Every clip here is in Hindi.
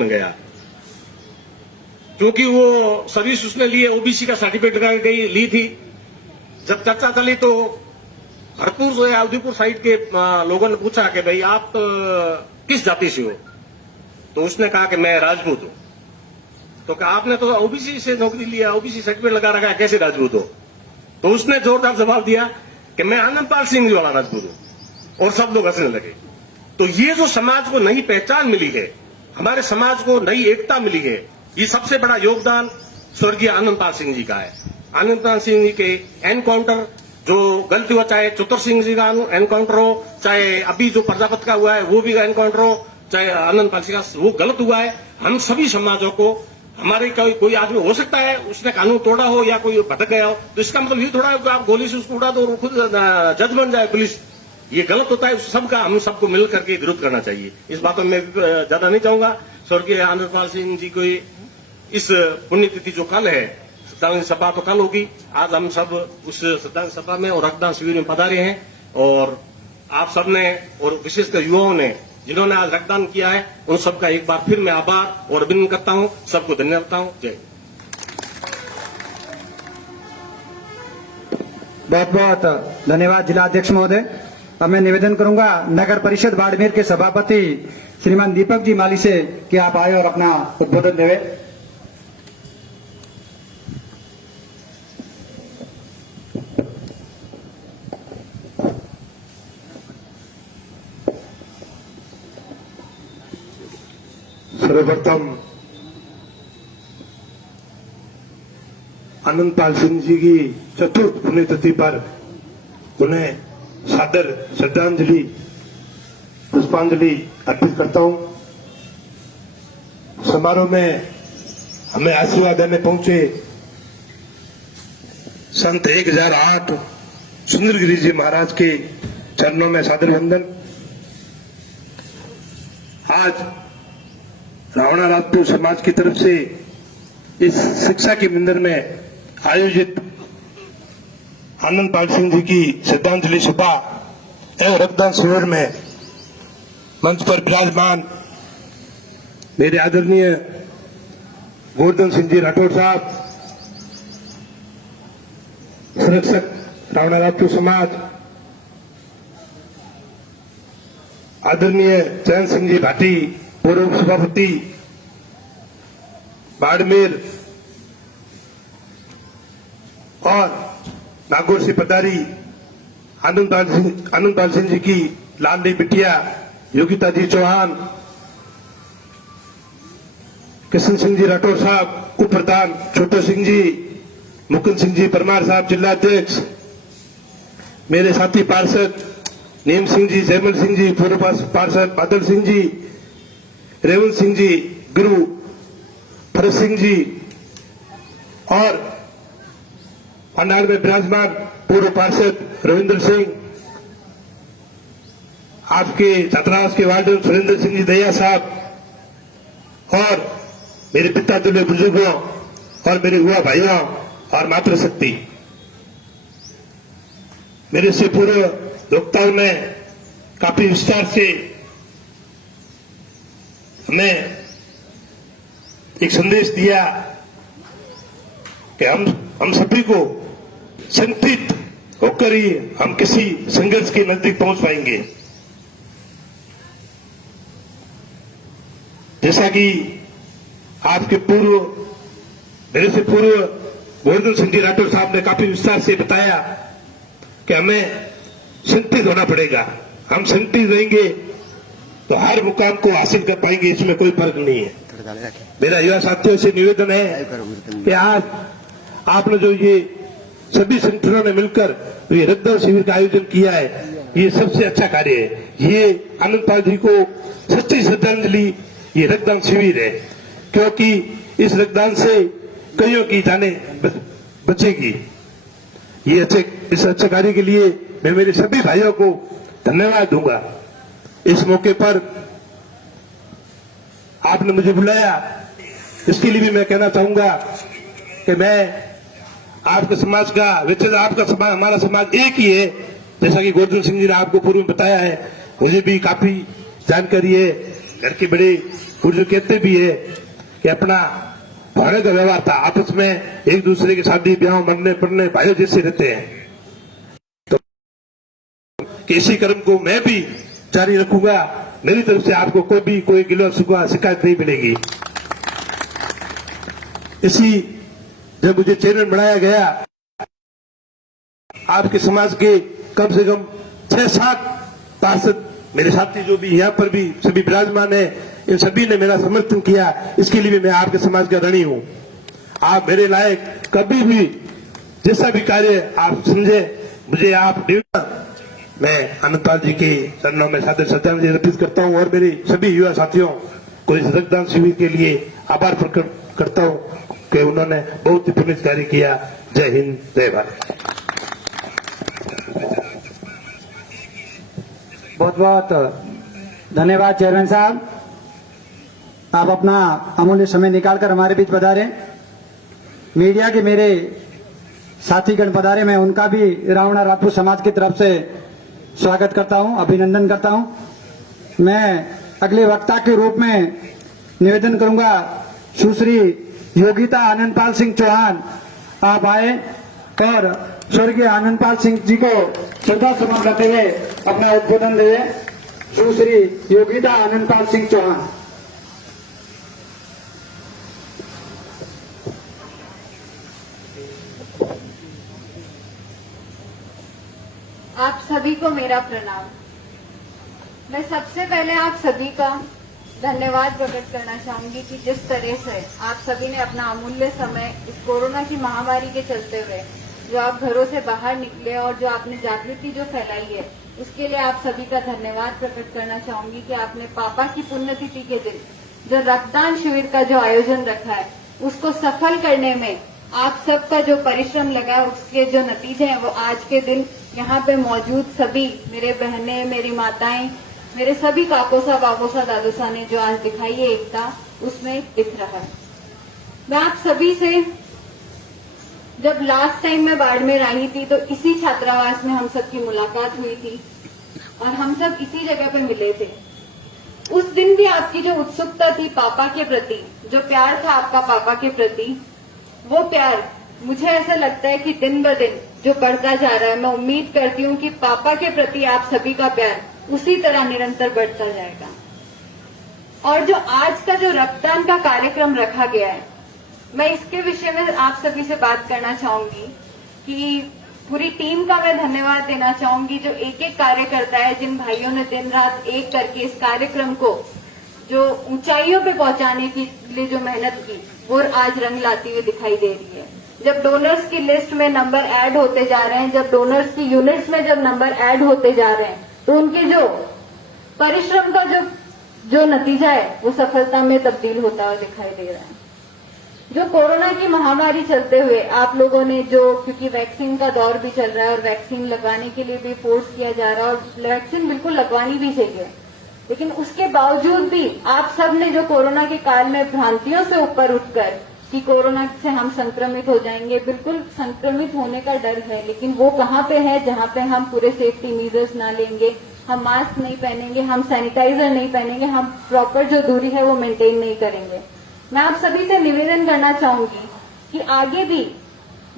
में गया, क्योंकि वो सर्विस उसने लिए ओबीसी का सर्टिफिकेट ली थी। जब चर्चा चली तो हरपुर जो है उदयपुर साइड के लोगों ने पूछा कि भाई आप किस जाति से हो, तो उसने कहा कि मैं राजपूत हूं। तो कहा आपने तो ओबीसी से नौकरी लिया, ओबीसी सर्टिफिकेट लगा रखा है, कैसे राजपूत हो? तो उसने जोरदार जवाब दिया कि मैं आनंदपाल सिंह जी वाला राजपूत हूं, और सब लोग हंसने लगे। तो ये जो समाज को नई पहचान मिली है, हमारे समाज को नई एकता मिली है, ये सबसे बड़ा योगदान स्वर्गीय आनंदपाल सिंह जी का है। आनंदपाल सिंह जी के एनकाउंटर जो गलती हुआ, चाहे चतुर सिंह जी का एनकाउंटर हो, चाहे अभी जो प्रजापत का हुआ है वो भी एनकाउंटर हो, चाहे आनंदपाल सिंह का वो गलत हुआ है, हम सभी समाजों को, हमारे कोई आदमी हो सकता है उसने कानून तोड़ा हो या कोई भटक गया हो, तो इसका मतलब ये थोड़ा है कि आप गोली से उसको उड़ा दो और खुद जज बन जाए पुलिस, ये गलत होता है। सबका हम सबको मिल करके विरोध करना चाहिए। इस बातों में ज्यादा नहीं चाहूंगा। स्वर्गीय आनंदपाल सिंह जी को इस पुण्यतिथि जो कल है, श्रद्धांजलि सभा तो कल होगी, आज हम सब उस श्रद्धांजलि सभा में और रक्तदान शिविर में पधारे हैं, और आप सबने और विशेषकर युवाओं ने जिन्होंने आज रक्तदान किया है, उन सबका एक बार फिर मैं आभार और अभिनंदन करता हूं, सबको धन्यवाद देता हूं। जय। बहुत बहुत धन्यवाद जिला अध्यक्ष महोदय। अब मैं निवेदन करूंगा नगर परिषद बाड़मेर के सभापति श्रीमान दीपक जी माली से कि आप आए और अपना उद्बोधन देवे। सर्वप्रथम आनंदपाल सिंह जी की चतुर्थ पुण्यतिथि पर उन्हें सादर श्रद्धांजलि पुष्पांजलि अर्पित करता हूं। समारोह में हमें आशीर्वाद देने पहुंचे संत 1008 सुंदरगिरी जी महाराज के चरणों में सादर वंदन। आज रावणा राजपूत समाज की तरफ से इस शिक्षा के मंदिर में आयोजित आनंदपाल सिंह जी की श्रद्धांजलि सभा एवं रक्तदान शिविर में मंच पर विराजमान मेरे आदरणीय गोवर्धन सिंह जी राठौर साहब, संरक्षक रावणा राजपूत समाज, आदरणीय चरण सिंह जी भाटी पूर्व सभापति बाड़मेर, और नागौर से पधारी आनंदपाल सिंह जी की लाडली बिटिया योगिता जी चौहान, कृष्ण सिंह जी राठौर साहब उप प्रधान, छोटो सिंह जी, मुकुंद सिंह जी परमार साहब जिला अध्यक्ष, मेरे साथी पार्षद नीम सिंह जी, जयमल सिंह जी पूर्व पार्षद, बादल सिंह जी, रेवंत सिंह जी, गुरु भरत सिंह जी, और पंडाल में विराजमान पूर्व पार्षद रविंद्र सिंह, आपके छात्रावास के वार्डन सुरेंद्र सिंह जी दैया साहब, और मेरे पिता तुल्य बुजुर्गों और मेरे युवा भाइयों और मातृशक्ति, मेरे से पूर्व वक्ताओं ने काफी विस्तार से हमें एक संदेश दिया कि हम सभी को संगठित होकर ही हम किसी संघर्ष के नजदीक पहुंच पाएंगे। जैसा कि आपके मेरे से पूर्व गोवर्धन सिंह जी राठौर साहब ने काफी विस्तार से बताया कि हमें संगठित होना पड़ेगा। हम संगठित रहेंगे तो हर मुकाम को हासिल कर पाएंगे, इसमें कोई फर्क नहीं है। मेरा युवा साथियों से निवेदन है कि आज आपने जो ये सभी संगठनों ने मिलकर ये रक्तदान शिविर का आयोजन किया है, ये सबसे अच्छा कार्य है। ये आनंदपाल जी को सच्ची श्रद्धांजलि ये रक्तदान शिविर है, क्योंकि इस रक्तदान से कईयों की जानें बचेगी। इस अच्छे कार्य के लिए मैं मेरे सभी भाइयों को धन्यवाद दूंगा। इस मौके पर आपने मुझे बुलाया, इसके लिए भी मैं कहना चाहूंगा कि मैं आपके समाज का, वैसे आपका समाज हमारा समाज एक ही है, जैसा कि गोवर्धन सिंह जी ने आपको पूर्व में बताया है, मुझे भी काफी जानकारी है। घर के बड़े बुजुर्ग कहते भी है कि अपना भाड़े का व्यवहार था, आपस में एक दूसरे की शादी ब्याह मरने पड़ने भाइयों जैसे रहते हैं। तो इसी क्रम को मैं भी जारी रखूंगा। मेरी तरफ से आपको कोई गिला शिकवा शिकायत नहीं मिलेगी। इसी जब मुझे चेयरमैन बनाया गया, आपके समाज के कम से कम 6-7 पार्षद मेरे साथी जो भी यहाँ पर भी सभी विराजमान है, इन सभी ने मेरा समर्थन किया। इसके लिए भी मैं आपके समाज का ऋणी हूं। आप मेरे लायक कभी भी जैसा भी कार्य आप समझे मुझे आप मैं अनंतपाल जी के चरणों में सादर श्रद्धांजलि अर्पित करता हूं और मेरे सभी युवा साथियों को इस रक्तदान शिविर के लिए आभार प्रकट करता हूं कि उन्होंने बहुत ही पुण्य कार्य किया। जय हिंद, जय भारत। बहुत बहुत धन्यवाद चेयरमैन साहब, आप अपना अमूल्य समय निकालकर हमारे बीच पधारे। मीडिया के मेरे साथीगण पधारे, मैं उनका भी रावणा राजपूत समाज की तरफ से स्वागत करता हूं, अभिनंदन करता हूं। मैं अगले वक्ता के रूप में निवेदन करूंगा, सुश्री योगिता आनंदपाल सिंह चौहान आप आए और स्वर्गीय आनंदपाल सिंह जी को श्रद्धा सुमन करते हुए अपना उद्बोधन दे। सुश्री योगिता आनंदपाल सिंह चौहान। आप सभी को मेरा प्रणाम। मैं सबसे पहले आप सभी का धन्यवाद प्रकट करना चाहूंगी कि जिस तरह से आप सभी ने अपना अमूल्य समय इस कोरोना की महामारी के चलते हुए जो आप घरों से बाहर निकले और जो आपने जागृति जो फैलाई है, उसके लिए आप सभी का धन्यवाद प्रकट करना चाहूंगी कि आपने पापा की पुण्यतिथि के दिन जो रक्तदान शिविर का जो आयोजन रखा है, उसको सफल करने में आप सबका जो परिश्रम लगा, उसके जो नतीजे हैं वो आज के दिन यहाँ पे मौजूद सभी मेरे बहनें, मेरी माताएं, मेरे सभी काकोसा बाकोसा दादोसा ने जो आज दिखाई है एकता, उसमें दिख रहा है। मैं आप सभी से जब लास्ट टाइम मैं बाड़मेर आई थी तो इसी छात्रावास में हम सबकी मुलाकात हुई थी और हम सब इसी जगह पे मिले थे। उस दिन भी आपकी जो उत्सुकता थी पापा के प्रति, जो प्यार था आपका पापा के प्रति, वो प्यार मुझे ऐसा लगता है कि दिन ब दिन जो बढ़ता जा रहा है। मैं उम्मीद करती हूँ कि पापा के प्रति आप सभी का प्यार उसी तरह निरंतर बढ़ता जाएगा। और जो आज का जो रक्तदान का कार्यक्रम रखा गया है, मैं इसके विषय में आप सभी से बात करना चाहूंगी कि पूरी टीम का मैं धन्यवाद देना चाहूंगी, जो एक एक कार्यकर्ता है, जिन भाइयों ने दिन रात एक करके इस कार्यक्रम को जो ऊंचाइयों पे पहुंचाने के लिए जो मेहनत की, वो आज रंग लाती हुई दिखाई दे रही है। जब डोनर्स की लिस्ट में नंबर ऐड होते जा रहे हैं, जब डोनर्स की यूनिट्स में जब नंबर ऐड होते जा रहे हैं, तो उनके जो परिश्रम का जो नतीजा है वो सफलता में तब्दील होता हुआ दिखाई दे रहा है। जो कोरोना की महामारी चलते हुए आप लोगों ने जो, क्योंकि वैक्सीन का दौर भी चल रहा है और वैक्सीन लगवाने के लिए भी फोर्स किया जा रहा है और वैक्सीन बिल्कुल लगवानी भी चाहिए, लेकिन उसके बावजूद भी आप सब ने जो कोरोना के काल में भ्रांतियों से ऊपर उठकर कि कोरोना से हम संक्रमित हो जाएंगे, बिल्कुल संक्रमित होने का डर है, लेकिन वो कहाँ पे है जहाँ पे हम पूरे सेफ्टी मेजर्स ना लेंगे, हम मास्क नहीं पहनेंगे, हम सैनिटाइजर नहीं पहनेंगे, हम प्रॉपर जो दूरी है वो मेंटेन नहीं करेंगे। मैं आप सभी से निवेदन करना चाहूंगी कि आगे भी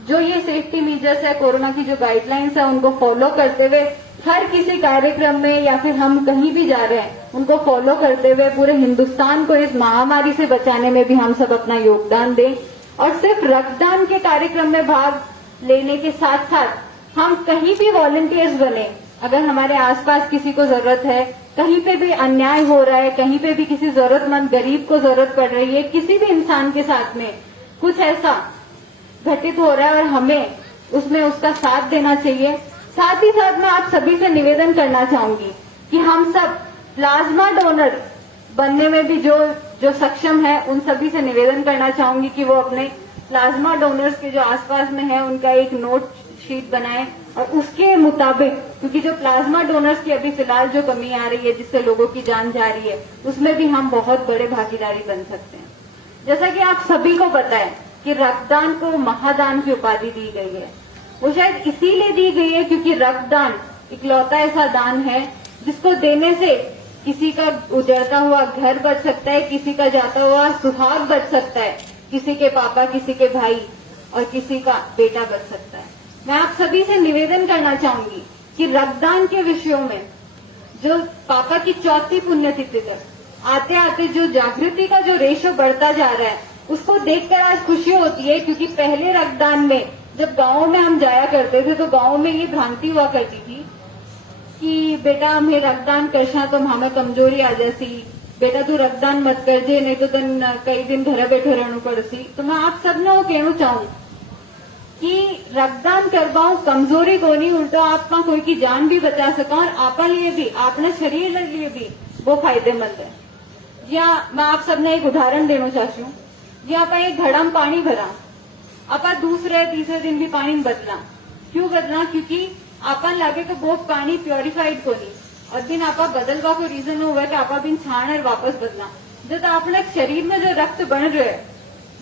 जो ये सेफ्टी मेजर्स है, कोरोना की जो गाइडलाइंस है, उनको फॉलो करते हुए हर किसी कार्यक्रम में या फिर हम कहीं भी जा रहे हैं, उनको फॉलो करते हुए पूरे हिंदुस्तान को इस महामारी से बचाने में भी हम सब अपना योगदान दें। और सिर्फ रक्तदान के कार्यक्रम में भाग लेने के साथ साथ हम कहीं भी वॉलंटियर्स बने। अगर हमारे आसपास किसी को जरूरत है, कहीं पे भी अन्याय हो रहा है, कहीं पे भी किसी जरूरतमंद गरीब को जरूरत पड़ रही है, किसी भी इंसान के साथ में कुछ ऐसा घटित हो रहा है और हमें उसमें उसका साथ देना चाहिए। साथ ही साथ मैं आप सभी से निवेदन करना चाहूंगी कि हम सब प्लाज्मा डोनर बनने में भी जो सक्षम है, उन सभी से निवेदन करना चाहूंगी कि वो अपने प्लाज्मा डोनर्स के जो आसपास में है उनका एक नोट शीट बनाएं और उसके मुताबिक, क्योंकि जो प्लाज्मा डोनर्स की अभी फिलहाल जो कमी आ रही है जिससे लोगों की जान जा रही है, उसमें भी हम बहुत बड़े भागीदारी बन सकते हैं। जैसा कि आप सभी को पता है कि रक्तदान को महादान की उपाधि दी गई है। वो शायद इसीलिए दी गई है क्योंकि रक्तदान इकलौता ऐसा दान है जिसको देने से किसी का उजड़ता हुआ घर बच सकता है, किसी का जाता हुआ सुहाग बच सकता है, किसी के पापा, किसी के भाई और किसी का बेटा बच सकता है। मैं आप सभी से निवेदन करना चाहूंगी कि रक्तदान के विषयों में जो पापा की चौथी पुण्यतिथि तक आते आते जो जागृति का जो रेशो बढ़ता जा रहा है, उसको देखकर आज खुशी होती है। क्योंकि पहले रक्तदान में जब गाँव में हम जाया करते थे तो गाँव में ये भ्रांति हुआ करती थी कि बेटा हमें रक्तदान करना तो हमें कमजोरी आ जैसी, बेटा तू रक्तदान मत करजे नहीं तो तन कई दिन घरे बैठे रहना पड़सी। तो मैं आप सबने वो कहना चाहूँ कि रक्तदान करवाओ कमजोरी को नहीं, उल्टा आप कोई की जान भी बचा सका और आपा लिए भी, अपने शरीर लिए भी वो फायदेमंद है। या मैं आप सबने एक उदाहरण देना चाहती हूँ। जी आप एक घड़ा में पानी भरा, आपा दूसरे तीसरे दिन भी पानी में बदला। क्यों बदला? क्योंकि आपन लागे तो वो पानी प्योरिफाइड को नहीं, और दिन आपा बदलवा को रीजन हुआ कि आपा बिन छाण और वापस बदला। जब अपने शरीर में जो रक्त बन रहे है,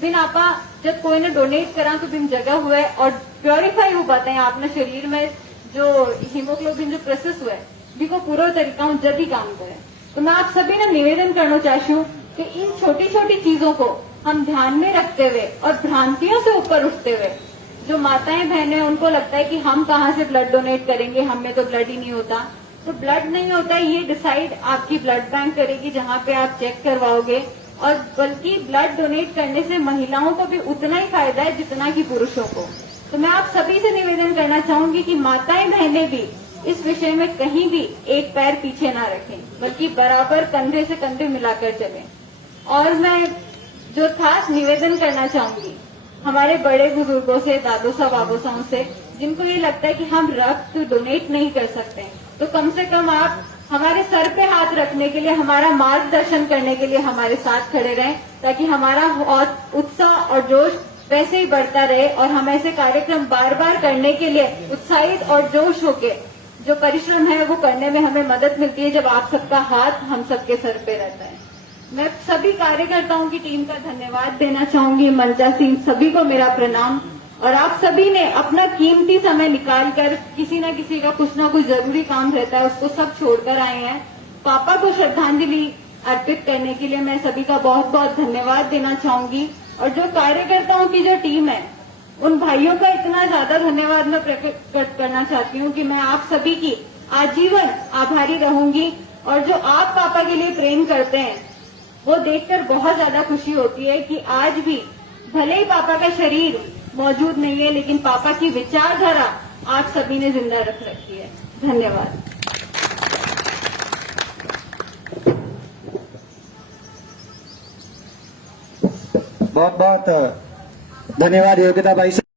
बिन आपा जब कोई ने डोनेट करा तो बिन जगह हुए और प्योरिफाई हो पाते हैं अपने शरीर में जो हीमोग्लोबिन जो प्रोसेस हुआ है भी को पूरा तरीका जब ही काम करे। तो मैं आप सभी ने निवेदन करना चाहती हूँ कि इन छोटी छोटी चीजों को हम ध्यान में रखते हुए और भ्रांतियों से ऊपर उठते हुए, जो माताएं बहनें उनको लगता है कि हम कहाँ से ब्लड डोनेट करेंगे, हमें तो ब्लड ही नहीं होता। तो ब्लड नहीं होता ये डिसाइड आपकी ब्लड बैंक करेगी जहाँ पे आप चेक करवाओगे। और बल्कि ब्लड डोनेट करने से महिलाओं को भी उतना ही फायदा है जितना कि पुरुषों को। तो मैं आप सभी से निवेदन करना चाहूंगी कि माताएं बहनें भी इस विषय में कहीं भी एक पैर पीछे ना रखें, बल्कि बराबर कंधे से कंधे मिलाकर चलें। और मैं जो खास निवेदन करना चाहूंगी हमारे बड़े बुजुर्गों से, दादू साहब बाबू साहब से, जिनको ये लगता है कि हम रक्त डोनेट नहीं कर सकते, तो कम से कम आप हमारे सर पे हाथ रखने के लिए, हमारा मार्गदर्शन करने के लिए हमारे साथ खड़े रहें, ताकि हमारा उत्साह और जोश वैसे ही बढ़ता रहे और हम ऐसे कार्यक्रम बार बार करने के लिए उत्साहित और जोश होके जो परिश्रम है वो करने में हमें मदद मिलती है जब आप सबका हाथ हम सबके सर पे रहता है। मैं सभी कार्यकर्ताओं की टीम का धन्यवाद देना चाहूंगी। मंचा सिंह सभी को मेरा प्रणाम। और आप सभी ने अपना कीमती समय निकालकर, किसी न किसी का कुछ ना कुछ जरूरी काम रहता है, उसको सब छोड़कर आए हैं। पापा को श्रद्धांजलि अर्पित करने के लिए मैं सभी का बहुत बहुत धन्यवाद देना चाहूंगी। और जो कार्यकर्ताओं की जो टीम है, उन भाइयों का इतना ज्यादा धन्यवाद मैं प्रकट करना चाहती हूँ कि मैं आप सभी की आजीवन आभारी रहूंगी। और जो आप पापा के लिए प्रेम करते हैं, वो देखकर बहुत ज्यादा खुशी होती है कि आज भी भले ही पापा का शरीर मौजूद नहीं है, लेकिन पापा की विचारधारा आप सभी ने जिंदा रख रखी है। धन्यवाद। बहुत बहुत धन्यवाद योगिता भाई।